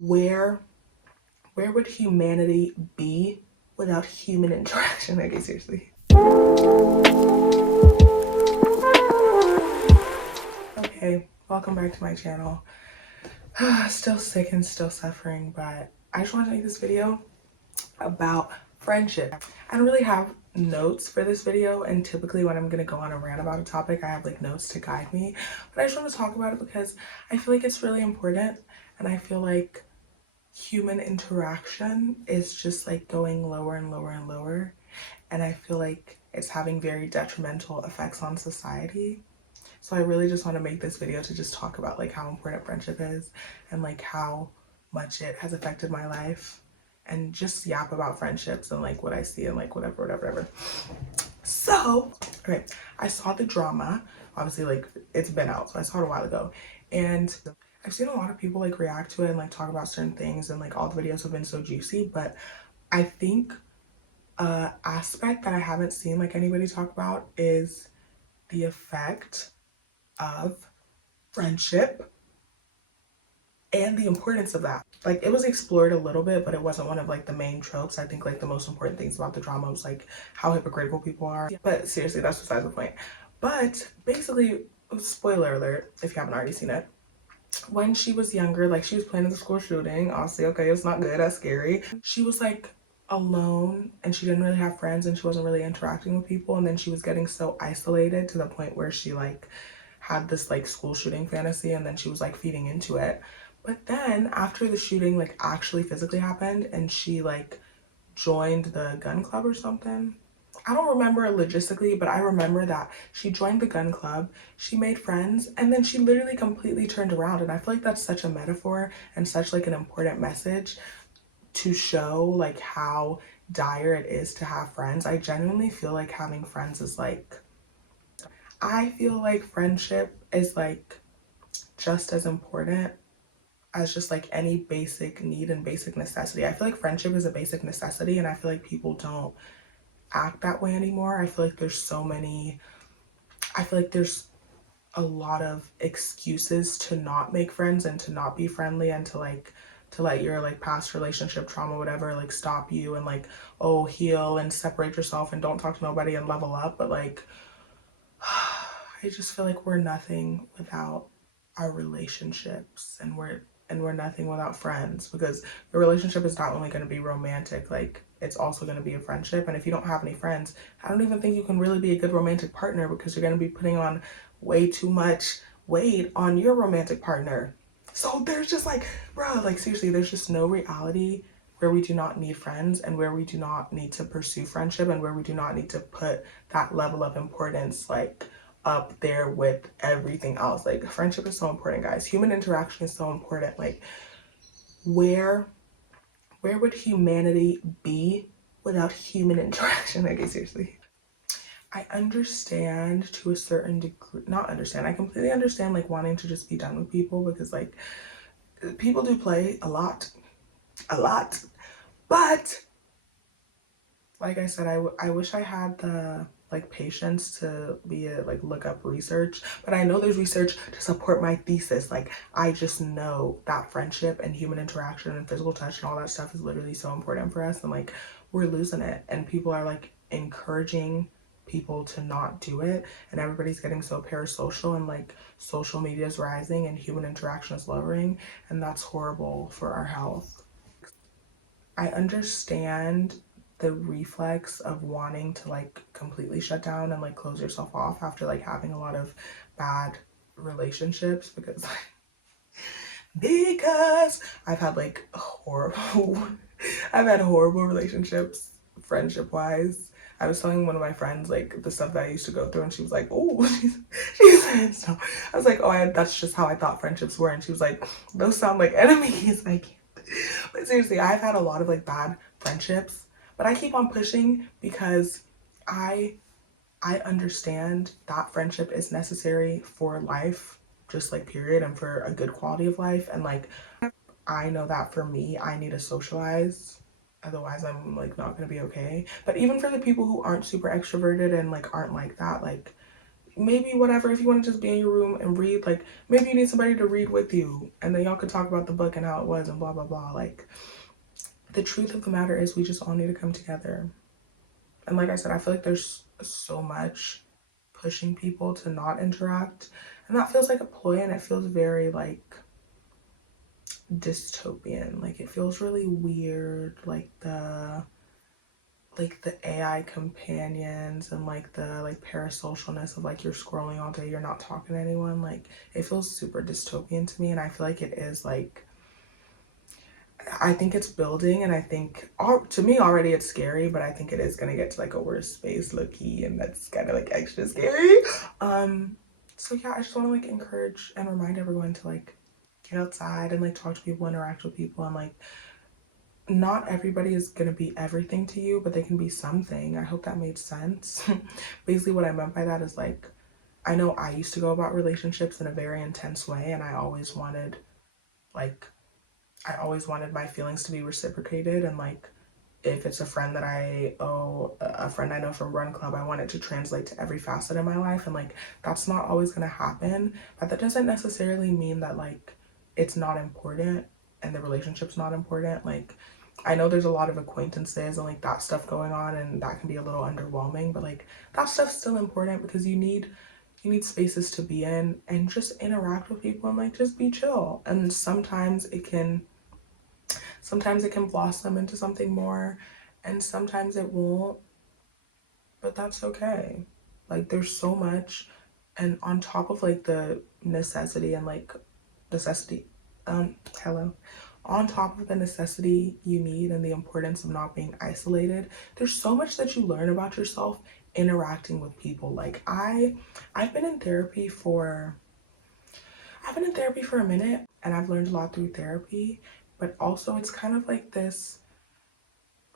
where where would humanity be without human interaction? Okay, seriously. Okay, welcome back to my channel. Still sick and still suffering, but I just wanted to make this video about friendship. I don't really have notes for this video, and typically when I'm gonna go on a rant about a topic, I have like notes to guide me, but I just want to talk about it because I feel like it's really important, and I feel like human interaction is just like going lower and lower and lower, and I feel like it's having very detrimental effects on society. So I really just want to make this video to just talk about like how important friendship is and like how much it has affected my life, and just yap about friendships and like what I see and like whatever. So, okay, I saw the drama. Obviously, like it's been out, so I saw it a while ago, and I've seen a lot of people like react to it and like talk about certain things, and like all the videos have been so juicy. But I think aspect that I haven't seen like anybody talk about is the effect of friendship and the importance of that. Like it was explored a little bit, but it wasn't one of like the main tropes. I think like the most important things about the drama was like how hypocritical people are. But seriously, that's besides the point. But basically, spoiler alert if you haven't already seen it, when she was younger, like she was planning the school shooting. Obviously, okay, it's not good, that's scary. She was like alone and she didn't really have friends and she wasn't really interacting with people, and then she was getting so isolated to the point where she like had this like school shooting fantasy, and then she was like feeding into it. But then after the shooting like actually physically happened and she like joined the gun club or something, I don't remember logistically, but I remember that she joined the gun club, she made friends, and then she literally completely turned around. And I feel like that's such a metaphor and such like an important message to show like how dire it is to have friends. I genuinely feel like having friends is like, I feel like friendship is like just as important as just like any basic need and basic necessity. I feel like friendship is a basic necessity, and I feel like people don't act that way anymore. I feel like there's a lot of excuses to not make friends and to not be friendly, and to like to let your like past relationship trauma whatever like stop you and like, oh, heal and separate yourself and don't talk to nobody and level up. But like I just feel like we're nothing without our relationships, and we're nothing without friends, because your relationship is not only going to be romantic, like it's also going to be a friendship. And if you don't have any friends, I don't even think you can really be a good romantic partner, because you're going to be putting on way too much weight on your romantic partner. So there's just like, bro, like seriously, there's just no reality where we do not need friends, and where we do not need to pursue friendship, and where we do not need to put that level of importance like up there with everything else. Like friendship is so important, guys. Human interaction is so important. Like where would humanity be without human interaction? Okay, seriously. I understand to a certain degree, not understand, I completely understand like wanting to just be done with people, because like people do play a lot. But like I said, I wish I had the like patience to be a like look up research, but I know there's research to support my thesis. Like I just know that friendship and human interaction and physical touch and all that stuff is literally so important for us, and like we're losing it, and people are like encouraging people to not do it, and everybody's getting so parasocial, and like social media is rising and human interaction is lowering, and that's horrible for our health. I understand the reflex of wanting to like completely shut down and like close yourself off after like having a lot of bad relationships, because because I've had like horrible I've had horrible relationships friendship wise. I was telling one of my friends like the stuff that I used to go through, and she was like, oh, she said so. I was like, oh, that's just how I thought friendships were, and she was like, those sound like enemies. Like, but seriously, I've had a lot of like bad friendships, but I keep on pushing because I I understand that friendship is necessary for life, just like period, and for a good quality of life. And like I know that for me, I need to socialize. Otherwise, I'm like not gonna be okay. But even for the people who aren't super extroverted and like aren't like that, like maybe whatever, if you want to just be in your room and read, like maybe you need somebody to read with you and then y'all could talk about the book and how it was and blah blah blah. Like, the truth of the matter is we just all need to come together. And like I said, I feel like there's so much pushing people to not interact, and that feels like a ploy, and it feels very like dystopian. Like, it feels really weird, like the AI companions and like the like parasocialness of like you're scrolling all day, you're not talking to anyone. Like, it feels super dystopian to me, and I feel like it is like, I think it's building, and I think to me already it's scary, but I think it is gonna get to like a worse space, low-key, and that's kind of like extra scary. So yeah, I just want to like encourage and remind everyone to like get outside and like talk to people, interact with people, and like not everybody is gonna be everything to you, but they can be something. I hope that made sense. Basically, what I meant by that is like, I know I used to go about relationships in a very intense way, and like I always wanted my feelings to be reciprocated, and like if it's a friend that I owe, a friend I know from Run Club, I want it to translate to every facet of my life, and like that's not always gonna happen, but that doesn't necessarily mean that like it's not important and the relationship's not important. Like, I know there's a lot of acquaintances and like that stuff going on, and that can be a little underwhelming, but like that stuff's still important because you need spaces to be in and just interact with people and like just be chill. And sometimes it can blossom into something more, and sometimes it won't, but that's okay. Like, there's so much, and on top of like the necessity and like necessity, hello, on top of the necessity you need and the importance of not being isolated, there's so much that you learn about yourself interacting with people. Like, I've been in therapy for a minute, and I've learned a lot through therapy, but also it's kind of like this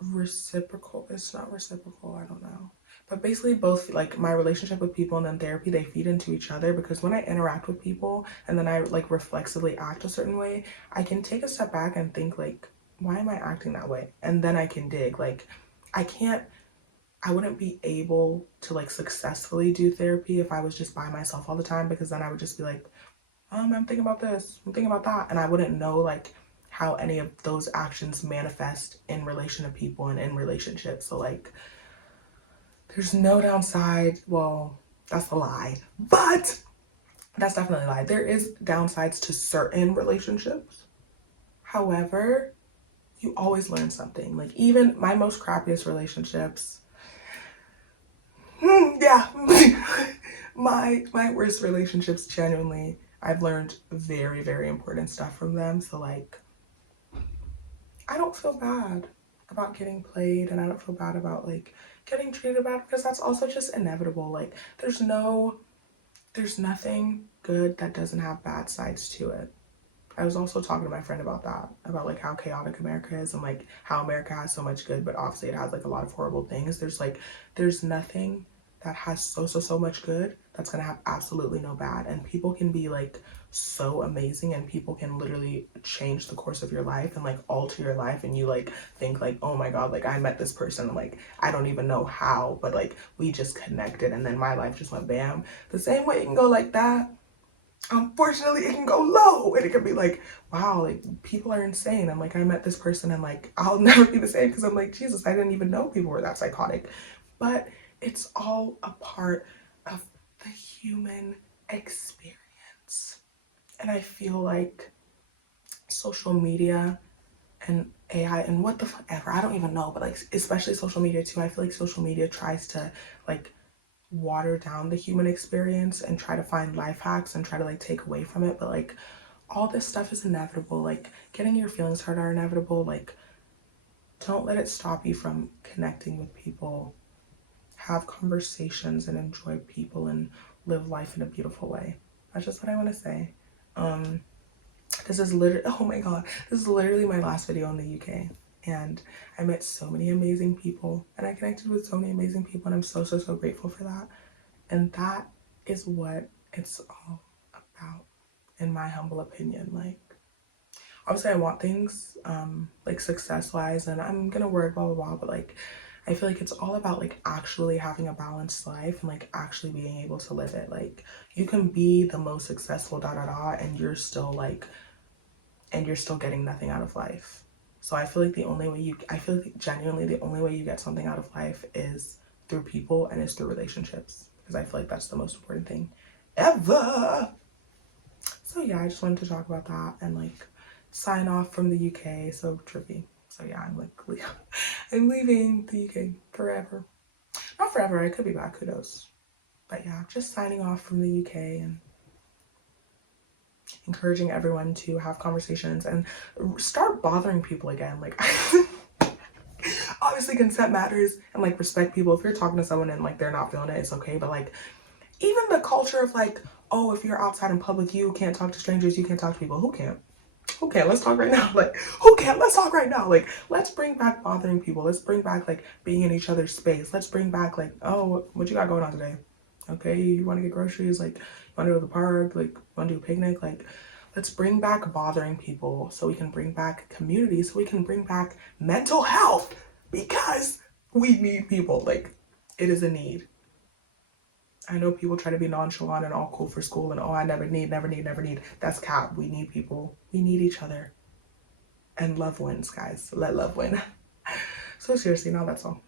reciprocal, it's not reciprocal, I don't know, but basically both, like my relationship with people and then therapy, they feed into each other, because when I interact with people and then I like reflexively act a certain way, I can take a step back and think like, why am I acting that way? And then I can dig. Like, I can't I wouldn't be able to like successfully do therapy if I was just by myself all the time, because then I would just be like, I'm thinking about this, I'm thinking about that, and I wouldn't know like how any of those actions manifest in relation to people and in relationships. So like, there's no downside. Well, that's a lie, but that's definitely a lie. There is downsides to certain relationships. However, you always learn something. Like, even my most crappiest relationships, yeah, my worst relationships, genuinely, I've learned very, very important stuff from them. So like, I don't feel bad about getting played, and I don't feel bad about like getting treated bad, because that's also just inevitable. Like, there's nothing good that doesn't have bad sides to it. I was also talking to my friend about that, about like how chaotic America is, and like how America has so much good, but obviously it has like a lot of horrible things. There's nothing that has so much good that's gonna have absolutely no bad. And people can be like so amazing, and people can literally change the course of your life and like alter your life, and you like think like, oh my god, like I met this person and like I don't even know how, but like we just connected and then my life just went bam. The same way it can go like that, unfortunately it can go low, and it can be like, wow, like people are insane, and like I met this person and like I'll never be the same, because I'm like, Jesus, I didn't even know people were that psychotic. But it's all a part of the human experience, and I feel like social media and AI and what the fuck ever, I don't even know, but like especially social media too, I feel like social media tries to like water down the human experience and try to find life hacks and try to like take away from it. But like, all this stuff is inevitable. Like, getting your feelings hurt are inevitable. Like, don't let it stop you from connecting with people. Have conversations and enjoy people and live life in a beautiful way. That's just what I want to say. um this is literally, oh my god, this is literally my last video in the UK, and I met so many amazing people and I connected with so many amazing people, and I'm so grateful for that. And that is what it's all about, in my humble opinion. Like, obviously I want things like success wise, and I'm gonna work blah blah blah, but like I feel like it's all about like actually having a balanced life and like actually being able to live it. Like you can be the most successful and you're still like, and you're still getting nothing out of life. So I feel like I feel like genuinely the only way you get something out of life is through people and it's through relationships, because I feel like that's the most important thing ever. So yeah, I just wanted to talk about that and like sign off from the UK. So trippy. So yeah, I'm like, I'm leaving the UK forever. Not forever, I could be back, who knows. But yeah, just signing off from the UK and encouraging everyone to have conversations and start bothering people again. Like, obviously consent matters and like respect people. If you're talking to someone and like they're not feeling it, it's okay. But like, even the culture of like, oh, if you're outside in public, you can't talk to strangers, you can't talk to people. Who can't? Who can't? Let's talk right now. Like, who can't? Let's talk right now. Like, let's bring back bothering people. Let's bring back like being in each other's space. Let's bring back like, oh, what you got going on today? Okay, you want to get groceries? Like, you want to go to the park? Like, want to do a picnic? Like, let's bring back bothering people so we can bring back community, so we can bring back mental health, because we need people. Like, it is a need. I know people try to be nonchalant and all cool for school and oh, I never need. That's cap. We need people. We need each other. And love wins, guys. Let love win. So seriously, now that's all.